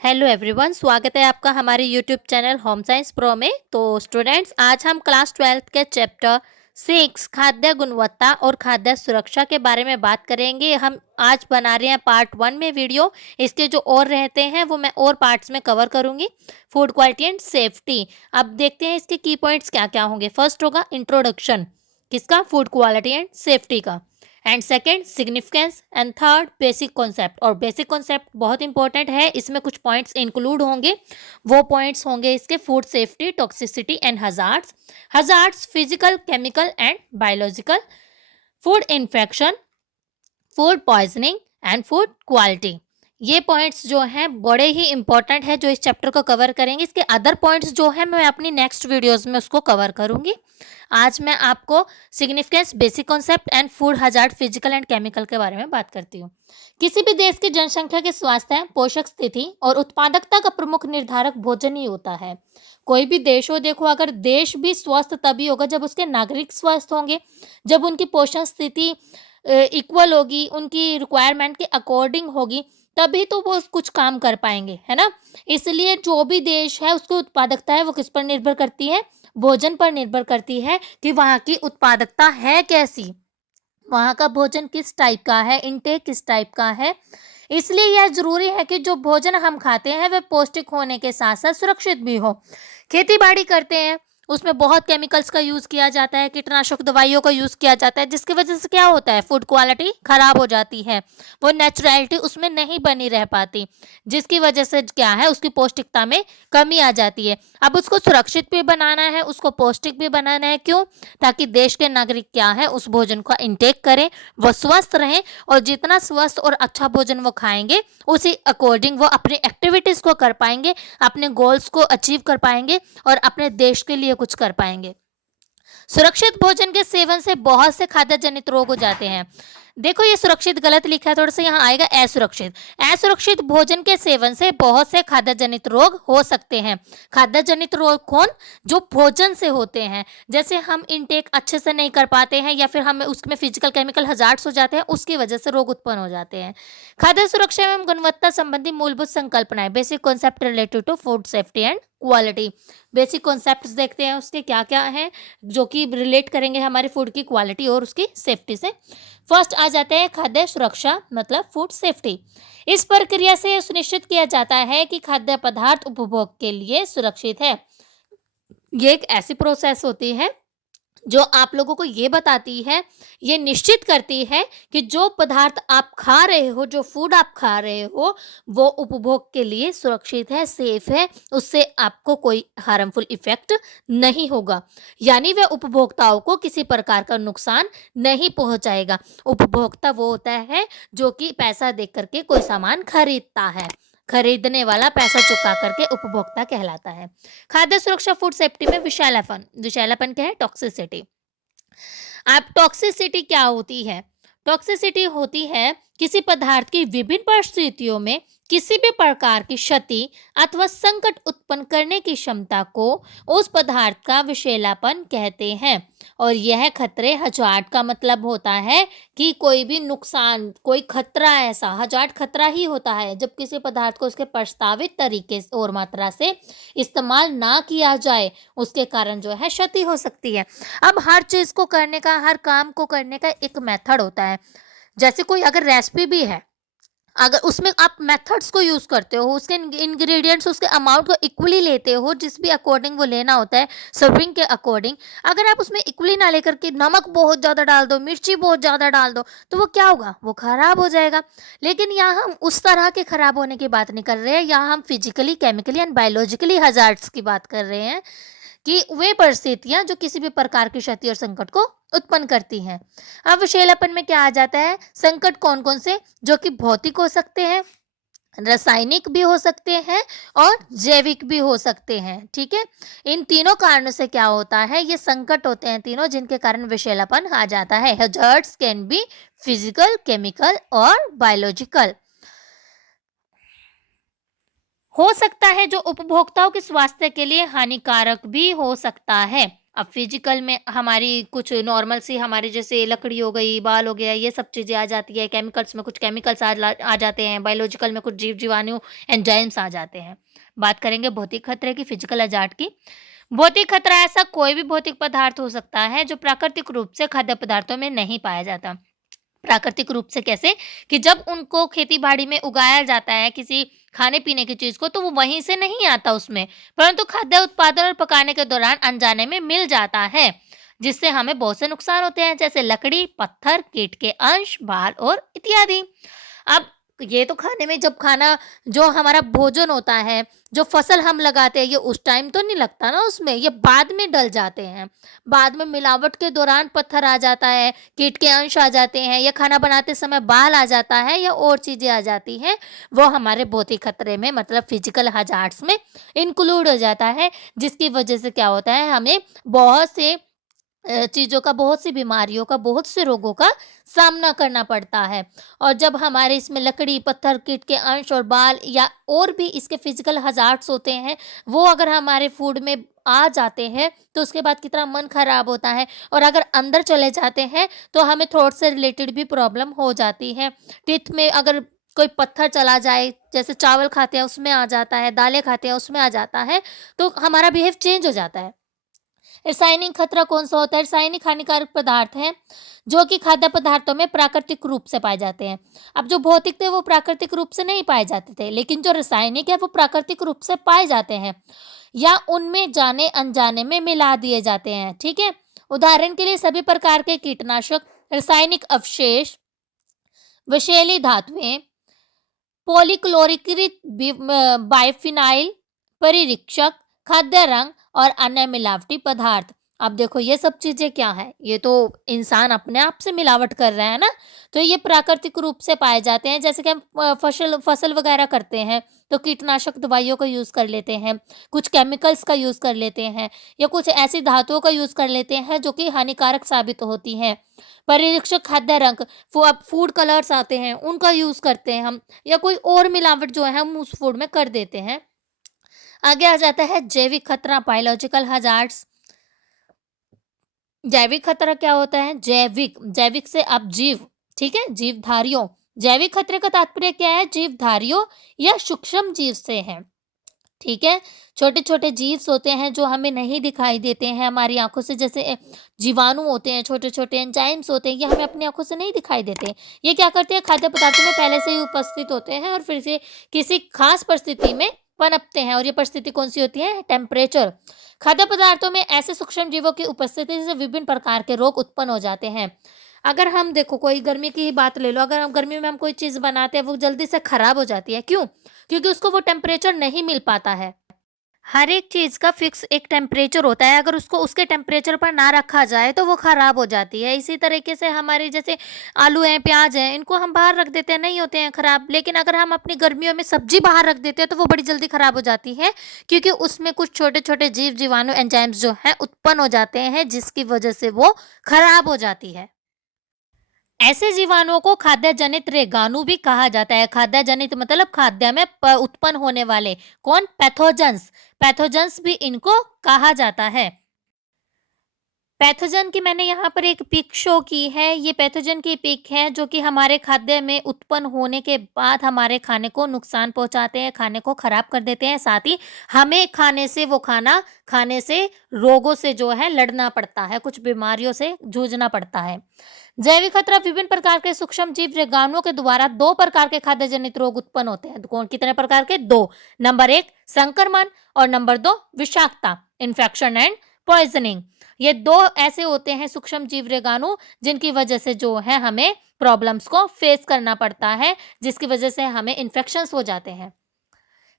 Hello everyone, स्वागत है आपका हमारे YouTube channel home science pro में। तो स्टूडेंट्स, आज हम क्लास 12 के चैप्टर 6 खाद्य गुणवत्ता और खाद्य सुरक्षा के बारे में बात करेंगे। हम आज बना रहे हैं पार्ट 1 में वीडियो। इसके जो और रहते हैं वो मैं और पार्ट्स में कवर करूंगी। Food quality and safety. अब देखते हैं इसके की पॉइंट्स क्या क्या होंगे। फर्स्ट होगा इंट्रोडक्शन, किसका? फूड क्वालिटी एंड सेफ्टी का। And second significance and third basic concept. और बेसिक कॉन्सेप्ट बहुत इंपॉर्टेंट है, इसमें कुछ पॉइंट्स इंक्लूड होंगे। वो पॉइंट्स होंगे इसके food safety, toxicity and hazards. Hazards physical, chemical and biological, food infection, food poisoning and food quality. ये पॉइंट्स जो हैं बड़े ही इंपॉर्टेंट है, जो इस चैप्टर को कवर करेंगे। इसके अदर पॉइंट्स जो हैं मैं अपनी नेक्स्ट वीडियोस में उसको कवर करूंगी। आज मैं आपको significance, basic concept and food hazard, physical and chemical के बारे में बात करती हूँ। किसी भी देश की जनसंख्या के स्वास्थ्य, पोषक स्थिति और उत्पादकता का प्रमुख निर्धारक भोजन ही होता है। कोई भी देश हो, देखो, अगर देश भी स्वस्थ तभी होगा जब उसके नागरिक स्वस्थ होंगे, जब उनकी पोषण स्थिति इक्वल होगी, उनकी रिक्वायरमेंट के अकॉर्डिंग होगी, तभी तो वो कुछ काम कर पाएंगे, है ना। इसलिए जो भी देश है उसकी उत्पादकता है वो किस पर निर्भर करती है? भोजन पर निर्भर करती है कि वहाँ की उत्पादकता है कैसी, वहाँ का भोजन किस टाइप का है, इनटेक किस टाइप का है। इसलिए यह जरूरी है कि जो भोजन हम खाते हैं वह पौष्टिक होने के साथ साथ सुरक्षित भी हो। खेती बाड़ी करते हैं, उसमें बहुत केमिकल्स का यूज़ किया जाता है, कीटनाशक दवाइयों का यूज़ किया जाता है, जिसकी वजह से क्या होता है? फूड क्वालिटी खराब हो जाती है, वो नेचुरलिटी उसमें नहीं बनी रह पाती, जिसकी वजह से क्या है, उसकी पौष्टिकता में कमी आ जाती है। अब उसको सुरक्षित भी बनाना है, उसको पौष्टिक भी बनाना है। क्यों? ताकि देश के नागरिक क्या है, उस भोजन का इंटेक करें, वो स्वस्थ रहें, और जितना स्वस्थ और अच्छा भोजन वो खाएंगे उसी अकॉर्डिंग वो अपनी एक्टिविटीज़ को कर पाएंगे, अपने गोल्स को अचीव कर पाएंगे और अपने देश के लिए कुछ कर पाएंगे। सुरक्षित भोजन के सेवन से बहुत से खाद्य जनित रोग हो जाते हैं। देखो, ये सुरक्षित गलत लिखा है, थोड़ा सा यहाँ आएगा असुरक्षित। असुरक्षित भोजन के सेवन से बहुत से खाद्य जनित रोग हो सकते हैं। खाद्य जनित रोग कौन? जो भोजन से होते हैं। जैसे हम इनटेक अच्छे से नहीं कर पाते हैं, या फिर हमें उसमें फिजिकल केमिकल हजार्ड्स हो जाते हैं, उसकी वजह से रोग उत्पन्न हो जाते हैं। खाद्य सुरक्षा एवं गुणवत्ता संबंधी मूलभूत संकल्पनाएं, basic concept related to food safety and quality. Basic concepts देखते हैं उसके क्या क्या हैं, जो कि रिलेट करेंगे हमारे फूड की क्वालिटी और उसकी सेफ्टी से। फर्स्ट आ जाते हैं खाद्य सुरक्षा, मतलब फूड सेफ्टी। इस प्रक्रिया से यह सुनिश्चित किया जाता है कि खाद्य पदार्थ उपभोग के लिए सुरक्षित है। ये एक ऐसी प्रोसेस होती है जो आप लोगों को ये बताती है, ये निश्चित करती है कि जो पदार्थ आप खा रहे हो, जो फूड आप खा रहे हो, वो उपभोग के लिए सुरक्षित है, सेफ है, उससे आपको कोई हार्मफुल इफेक्ट नहीं होगा, यानी वह उपभोक्ताओं को किसी प्रकार का नुकसान नहीं पहुंचाएगा। उपभोक्ता वो होता है जो कि पैसा दे करके कोई सामान खरीदता है, खरीदने वाला पैसा चुका करके उपभोक्ता कहलाता है। खाद्य सुरक्षा फूड सेफ्टी में विषैलापन, विषैलापन क्या है? टॉक्सिसिटी। अब टॉक्सिसिटी क्या होती है? टॉक्सिसिटी होती है किसी पदार्थ की विभिन्न परिस्थितियों में किसी भी प्रकार की क्षति अथवा संकट उत्पन्न करने की क्षमता को उस पदार्थ का विषैलापन कहते हैं। और यह खतरे, हजार्ड का मतलब होता है कि कोई भी नुकसान, कोई खतरा, ऐसा हजार्ड खतरा ही होता है जब किसी पदार्थ को उसके प्रस्तावित तरीके से और मात्रा से इस्तेमाल ना किया जाए, उसके कारण जो है क्षति हो सकती है। अब हर चीज़ को करने का, हर काम को करने का एक मेथड होता है। जैसे कोई अगर रेसिपी भी है, अगर उसमें आप मेथड्स को यूज़ करते हो, उसके इंग्रेडिएंट्स, उसके अमाउंट को इक्वली लेते हो, जिस भी अकॉर्डिंग वो लेना होता है, सर्विंग के अकॉर्डिंग, अगर आप उसमें इक्वली ना लेकर के नमक बहुत ज़्यादा डाल दो, मिर्ची बहुत ज़्यादा डाल दो, तो वो क्या होगा? वो खराब हो जाएगा। लेकिन यहाँ हम उस तरह के खराब होने की बात नहीं कर रहे हैं, यहाँ हम physically, chemically and biologically hazards की बात कर रहे हैं, कि वे परिस्थितियां जो किसी भी प्रकार की क्षति और संकट को उत्पन्न करती हैं। अब विषैलापन में क्या आ जाता है? संकट कौन कौन से? जो कि भौतिक हो सकते हैं, रासायनिक भी हो सकते हैं और जैविक भी हो सकते हैं। ठीक है, इन तीनों कारणों से क्या होता है? ये संकट होते हैं तीनों, जिनके कारण विषैलापन आ जाता है। Hazards can be physical, chemical और बायोलॉजिकल। हो सकता है जो उपभोक्ताओं के स्वास्थ्य के लिए हानिकारक भी हो सकता है। अब फिजिकल में हमारी कुछ नॉर्मल सी हमारी जैसे लकड़ी हो गई, बाल हो गया, ये सब चीज़ें आ जाती है। केमिकल्स में कुछ केमिकल्स आ जाते हैं, बायोलॉजिकल में कुछ जीव-जीवाणु, एंजाइम्स आ जाते हैं। बात करेंगे भौतिक खतरे की, फिजिकल हज़ार्ड की। भौतिक खतरा ऐसा कोई भी भौतिक पदार्थ हो सकता है जो प्राकृतिक रूप से खाद्य पदार्थों में नहीं पाया जाता। प्राकृतिक रूप से कैसे? कि जब उनको खेती-बाड़ी में उगाया जाता है किसी खाने-पीने की चीज़ को, तो वो वहीं से नहीं आता उसमें, परंतु खाद्य उत्पादन और पकाने के दौरान अनजाने में मिल जाता है, जिससे हमें बहुत से नुकसान होते हैं, जैसे लकड़ी, पत्थर, कीट के अंश, बाल और इत्यादि। अब ये तो खाने में जब खाना जो हमारा भोजन होता है, जो फसल हम लगाते हैं, ये उस टाइम तो नहीं लगता ना उसमें, ये बाद में डल जाते हैं। बाद में मिलावट के दौरान पत्थर आ जाता है, कीट के अंश आ जाते हैं, या खाना बनाते समय बाल आ जाता है, या और चीज़ें आ जाती हैं, वो हमारे भौतिक खतरे में मतलब फिजिकल हज़ार्ड्स में इंक्लूड हो जाता है, जिसकी वजह से क्या होता है, हमें बहुत से चीज़ों का, बहुत सी बीमारियों का, बहुत से रोगों का सामना करना पड़ता है। और जब हमारे इसमें लकड़ी, पत्थर, कीट के अंश और बाल या और भी इसके फिजिकल हज़ार्ड्स होते हैं, वो अगर हमारे फूड में आ जाते हैं, तो उसके बाद कितना मन खराब होता है, और अगर अंदर चले जाते हैं, तो हमें थ्रोट से रिलेटेड भी प्रॉब्लम हो जाती है। टीथ में अगर कोई पत्थर चला जाए, जैसे चावल खाते हैं उसमें आ जाता है, दालें खाते हैं उसमें आ जाता है, तो हमारा बिहेव चेंज हो जाता है। रासायनिक खतरा कौन-सा होता है? रासायनिक हानिकारक पदार्थ हैं, जो कि खाद्य पदार्थों में प्राकृतिक रूप से पाए जाते हैं। अब जो भौतिक थे वो प्राकृतिक रूप से नहीं पाए जाते थे, लेकिन जो रासायनिक है वो प्राकृतिक रूप से पाए जाते हैं, या उनमें जाने-अनजाने में मिला दिए जाते हैं, ठीक है? उदाहरण के लिए सभी प्रकार के कीटनाशक, रासायनिक अवशेष, विषैली धातुएँ, पॉलीक्लोरिकृत बाइफिनाइल, परिरक्षक, खाद्य रंग और अन्य मिलावटी पदार्थ। अब देखो ये सब चीज़ें क्या है? ये तो इंसान अपने आप से मिलावट कर रहा है ना, तो ये प्राकृतिक रूप से पाए जाते हैं। जैसे कि हम फसल वगैरह करते हैं, तो कीटनाशक दवाइयों का यूज़ कर लेते हैं, कुछ केमिकल्स का यूज़ कर लेते हैं, या कुछ ऐसी धातुओं का यूज़ कर लेते हैं जो कि हानिकारक साबित होती हैं। परिरक्षक खाद्य रंग, वो अब फूड कलर्स आते हैं, उनका यूज़ करते हैं हम, या कोई और मिलावट जो है हम उस फूड में कर देते हैं। आगे आ जाता है जैविक खतरा, बायोलॉजिकल हज़ार्ड्स। जैविक खतरा क्या होता है? जैविक से अब जीव, ठीक है? जीवधारियों। जैविक खतरे का तात्पर्य क्या है? जीवधारियों या सूक्ष्म जीव से है, ठीक है? छोटे-छोटे जीव्स होते हैं जो हमें नहीं दिखाई देते हैं हमारी आँखों से, जैसे जीवाणु होते हैं, छोटे-छोटे एंजाइम्स होते हैं, ये हमें अपनी आँखों से नहीं दिखाई देते। ये क्या करते हैं? खाद्य पदार्थों में पहले से ही उपस्थित होते हैं और फिर से किसी खास परिस्थिति में पनपते हैं, और ये परिस्थिति कौन-सी होती है? टेम्परेचर। खाद्य पदार्थों में ऐसे सूक्ष्म जीवों की उपस्थिति से विभिन्न प्रकार के रोग उत्पन्न हो जाते हैं। अगर हम देखो कोई गर्मी की ही बात ले लो, अगर हम गर्मी में हम कोई चीज़ बनाते हैं, वो जल्दी से खराब हो जाती है, क्यों? क्योंकि उसको वो टेम्परेचर नहीं मिल पाता है। हर एक चीज़ का फिक्स एक टेम्परेचर होता है, अगर उसको उसके टेम्परेचर पर ना रखा जाए तो वो ख़राब हो जाती है। इसी तरीके से हमारे जैसे आलू हैं, प्याज़ हैं, इनको हम बाहर रख देते हैं, नहीं होते हैं ख़राब। लेकिन अगर हम अपनी गर्मियों में सब्ज़ी बाहर रख देते हैं तो वो बड़ी जल्दी ख़राब हो जाती है, क्योंकि उसमें कुछ छोटे-छोटे जीव-जीवाणु एंजाइम्स जो हैं उत्पन्न हो जाते हैं, जिसकी वजह से वो ख़राब हो जाती है। ऐसे जीवाणुओं को खाद्य जनित रोगाणु भी कहा जाता है। खाद्य जनित मतलब खाद्य में उत्पन्न होने वाले, कौन? पैथोजेंस। पैथोजेंस भी इनको कहा जाता है। पैथोजन की मैंने यहाँ पर एक पिक शो की है। ये पैथोजन की पिक है जो कि हमारे खाद्य में उत्पन्न होने के बाद हमारे खाने को नुकसान पहुँचाते हैं, खाने को खराब कर देते हैं। साथ ही हमें खाने से वो खाना खाने से रोगों से जो है लड़ना पड़ता है, कुछ बीमारियों से जूझना पड़ता है। जैविक खतरा विभिन्न प्रकार के सूक्ष्म जीव रोगाणुओं के द्वारा 2 प्रकार के खाद्य जनित रोग उत्पन्न होते हैं। कौन कितने प्रकार के? 2। नंबर 1 संक्रमण और नंबर 2 विषाक्तता, इन्फेक्शन एंड पॉइजनिंग। ये 2 ऐसे होते हैं सूक्ष्म जीव रोगाणु जिनकी वजह से जो है हमें प्रॉब्लम्स को फेस करना पड़ता है, जिसकी वजह से हमें इन्फेक्शंस हो जाते हैं।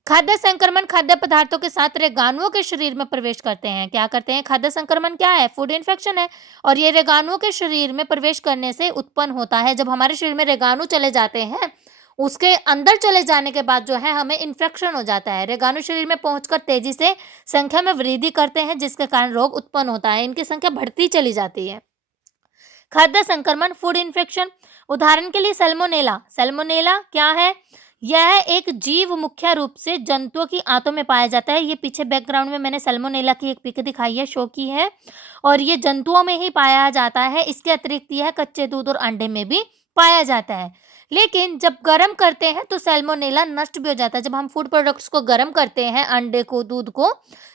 खाद्य संक्रमण खाद्य पदार्थों के साथ रोगाणुओं के शरीर में प्रवेश करते हैं। क्या करते हैं? खाद्य संक्रमण क्या है? फूड इन्फेक्शन है, और ये रोगाणुओं के शरीर में प्रवेश करने से उत्पन्न होता है। जब हमारे शरीर में रोगाणु चले जाते हैं, उसके अंदर चले जाने के बाद जो है हमें इन्फेक्शन हो जाता है। रोगाणु शरीर में पहुंचकर तेजी से संख्या में वृद्धि करते हैं, जिसके कारण रोग उत्पन्न होता है। इनकी संख्या बढ़ती चली जाती है। खाद्य संक्रमण फूड इन्फेक्शन, उदाहरण के लिए सैल्मोनेला। सैल्मोनेला क्या है? यह एक जीव मुख्य रूप से जंतुओं की आंतों में पाया जाता है। ये पीछे बैकग्राउंड में मैंने सैल्मोनेला की एक पिक दिखाई है, शो की है, और ये जंतुओं में ही पाया जाता है। इसके अतिरिक्त यह कच्चे दूध और अंडे में भी पाया जाता है। लेकिन जब गर्म करते हैं तो सैल्मोनेला नष्ट भी हो जाता है। जब हम फूड प्रोडक्ट्स को गर्म करते हैं, अंडे को, दूध को,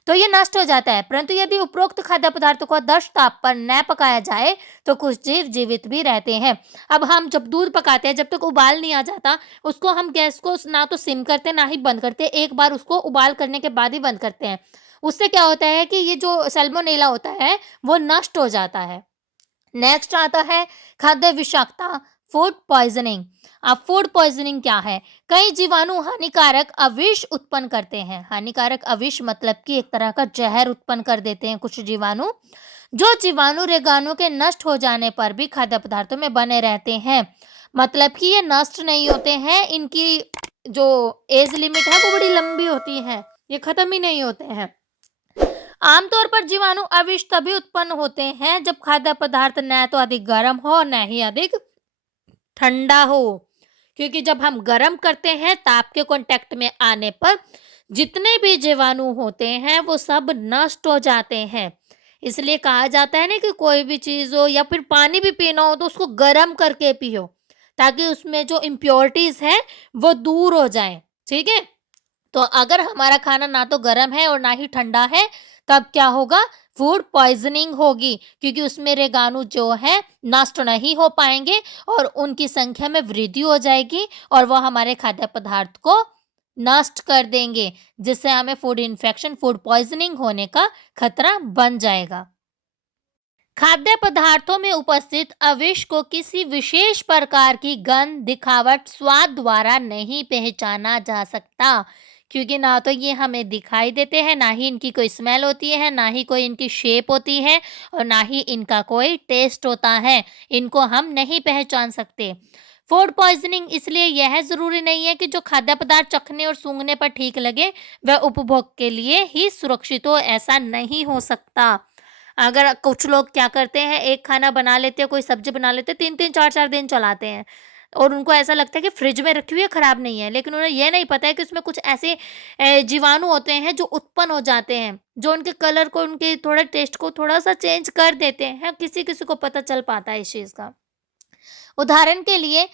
तो ये नष्ट हो जाता है। परंतु यदि उपरोक्त खाद्य पदार्थों को आदर्श ताप पर न पकाया जाए तो कुछ जीव जीवित भी रहते हैं। अब हम जब दूध पकाते हैं, जब तक उबाल नहीं आ जाता, उसको हम गैस को ना तो सिम करते ना ही बंद करते, एक बार उसको उबाल करने के बाद ही बंद करते हैं। उससे क्या होता है कि ये जो सैल्मोनेला होता है वो नष्ट हो जाता है। नेक्स्ट आता है खाद्य विषाक्तता, फूड पॉइजनिंग। अब फूड पॉइजनिंग क्या है? कई जीवाणु हानिकारक अविष उत्पन्न करते हैं। हानिकारक अविष मतलब कि एक तरह का जहर उत्पन्न कर देते हैं कुछ जीवाणु। जो जीवाणु रेगाणु के नष्ट हो जाने पर भी खाद्य पदार्थों में बने रहते हैं। मतलब कि ये नष्ट नहीं होते हैं, इनकी जो एज लिमिट है वो बड़ी लंबी होती है, ये खत्म ही नहीं होते हैं। आमतौर पर जीवाणु अविष तभी उत्पन्न होते हैं जब खाद्य पदार्थ न तो अधिक गर्म हो न ही अधिक ठंडा हो, क्योंकि जब हम गर्म करते हैं ताप के कांटेक्ट में आने पर जितने भी जीवाणु होते हैं वो सब नष्ट हो जाते हैं। इसलिए कहा जाता है ना कि कोई भी चीज हो या फिर पानी भी पीना हो तो उसको गर्म करके पियो, ताकि उसमें जो इम्प्योरिटीज है वो दूर हो जाएं। ठीक है, तो अगर हमारा खाना ना तो गर्म है और ना ही ठंडा है, तब क्या होगा? फूड पॉइजनिंग होगी, क्योंकि उसमें रेगाणु जो है नष्ट नहीं हो पाएंगे और उनकी संख्या में वृद्धि हो जाएगी और वह हमारे खाद्य पदार्थ को नष्ट कर देंगे, जिससे हमें फूड इन्फेक्शन, फूड पॉइजनिंग होने का खतरा बन जाएगा। खाद्य पदार्थों में उपस्थित अविष को किसी विशेष प्रकार की गंध, दिखावट, स्वाद द्वारा नहीं पहचाना जा सकता, क्योंकि ना तो ये हमें दिखाई देते हैं, ना ही इनकी कोई स्मेल होती है, ना ही कोई इनकी शेप होती है और ना ही इनका कोई टेस्ट होता है। इनको हम नहीं पहचान सकते। फूड पॉइजनिंग इसलिए यह जरूरी नहीं है कि जो खाद्य पदार्थ चखने और सूंघने पर ठीक लगे वह उपभोग के लिए ही सुरक्षित हो, ऐसा नहीं हो सकता। अगर कुछ लोग क्या करते हैं, एक खाना बना लेते हैं, कोई सब्जी बना लेते हैं, 3-3 4-4 दिन चलाते हैं और उनको ऐसा लगता है कि फ्रिज में रखी हुई है, खराब नहीं है, लेकिन उन्हें यह नहीं पता है कि उसमें कुछ ऐसे जीवाणु होते हैं जो उत्पन्न हो जाते हैं, जो उनके कलर को, उनके थोड़ा टेस्ट को थोड़ा सा चेंज कर देते हैं। किसी किसी को पता चल पाता है इस चीज का। उदाहरण के लिए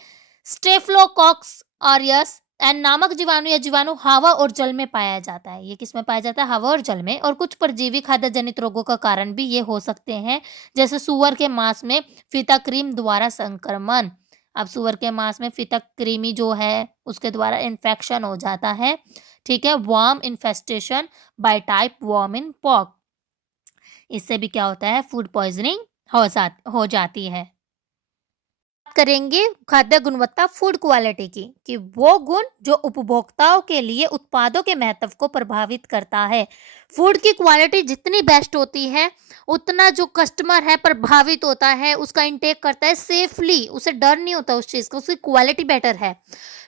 स्टेफिलोकोकस ऑरियस एंड नामक जीवाणु या जीवाणु हवा और जल में पाया जाता है। ये किस में पाया जाता है? हवा और जल में। और कुछ परजीवी खाद्य जनित रोगों का कारण भी ये हो सकते हैं, जैसे सुअर के मांस में फीता क्रीम द्वारा संक्रमण। अब सुअर के मांस में फीता क्रीमी जो है उसके द्वारा इन्फेक्शन हो जाता है। ठीक है, worm infestation bye type worm इन पॉक, इससे भी क्या होता है? फूड पॉइजनिंग हो जाती है। करेंगे खाद्य गुणवत्ता, फूड क्वालिटी की, कि वो गुण जो उपभोक्ताओं के लिए उत्पादों के महत्व को प्रभावित करता है। फूड की क्वालिटी जितनी बेस्ट होती है उतना जो कस्टमर है प्रभावित होता है, उसका इंटेक करता है सेफली, उसे डर नहीं होता उस चीज का, उसकी क्वालिटी बेटर है।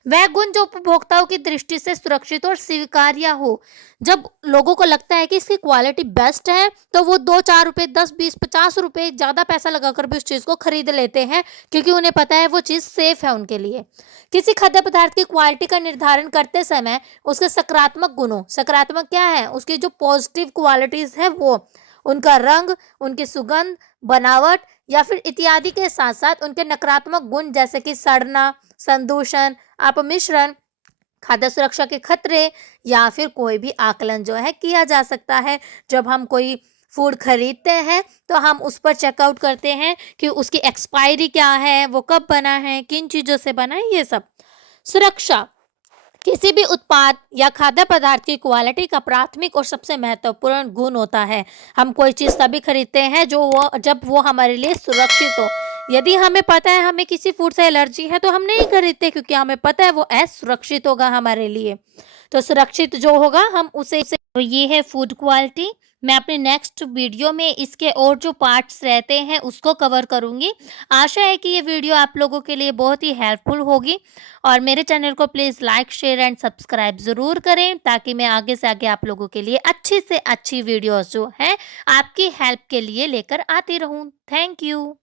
वह गुण जो उपभोक्ताओं की दृष्टि से सुरक्षित और स्वीकार्य हो। जब लोगों को लगता है कि इसकी क्वालिटी बेस्ट है तो वो 2-4 रुपए, 10, 20, 50 रुपए ज्यादा पैसा लगाकर भी उस चीज को खरीद लेते हैं, क्योंकि उन्हें पता है वो चीज सेफ है उनके लिए। किसी खाद्य पदार्थ की क्वालिटी का निर्धारण करते समय उसके सकारात्मक गुणों, सकारात्मक क्या है? उसकी जो पॉजिटिव क्वालिटीज है वो, उनका रंग, उनकी सुगंध, बनावट या फिर इत्यादि के साथ साथ उनके नकारात्मक गुण जैसे कि सड़ना, संदूषण, अपमिश्रण, खाद्य सुरक्षा के खतरे या फिर कोई भी आकलन जो है किया जा सकता है। जब हम कोई फूड खरीदते हैं तो हम उस पर चेकआउट करते हैं कि उसकी एक्सपायरी क्या है, वो कब बना है, किन चीज़ों से बना है, ये सब। सुरक्षा किसी भी उत्पाद या खाद्य पदार्थ की क्वालिटी का प्राथमिक और सबसे महत्वपूर्ण गुण होता है। हम कोई चीज़ तभी खरीदते हैं जब वो हमारे लिए सुरक्षित हो। यदि हमें पता है हमें किसी फूड से एलर्जी है तो हम नहीं खरीदते, क्योंकि हमें पता है वो असुरक्षित होगा हमारे लिए। तो सुरक्षित जो होगा हम उसे तो ये है फूड क्वालिटी। मैं अपने नेक्स्ट वीडियो में इसके और जो पार्ट्स रहते हैं उसको कवर करूंगी। आशा है कि ये वीडियो आप लोगों के लिए बहुत ही हेल्पफुल होगी और मेरे चैनल को please like, share and subscribe ज़रूर करें, ताकि मैं आगे से आगे आप लोगों के लिए अच्छी से अच्छी वीडियोस जो है आपकी हेल्प के लिए लेकर आती रहूं। Thank you.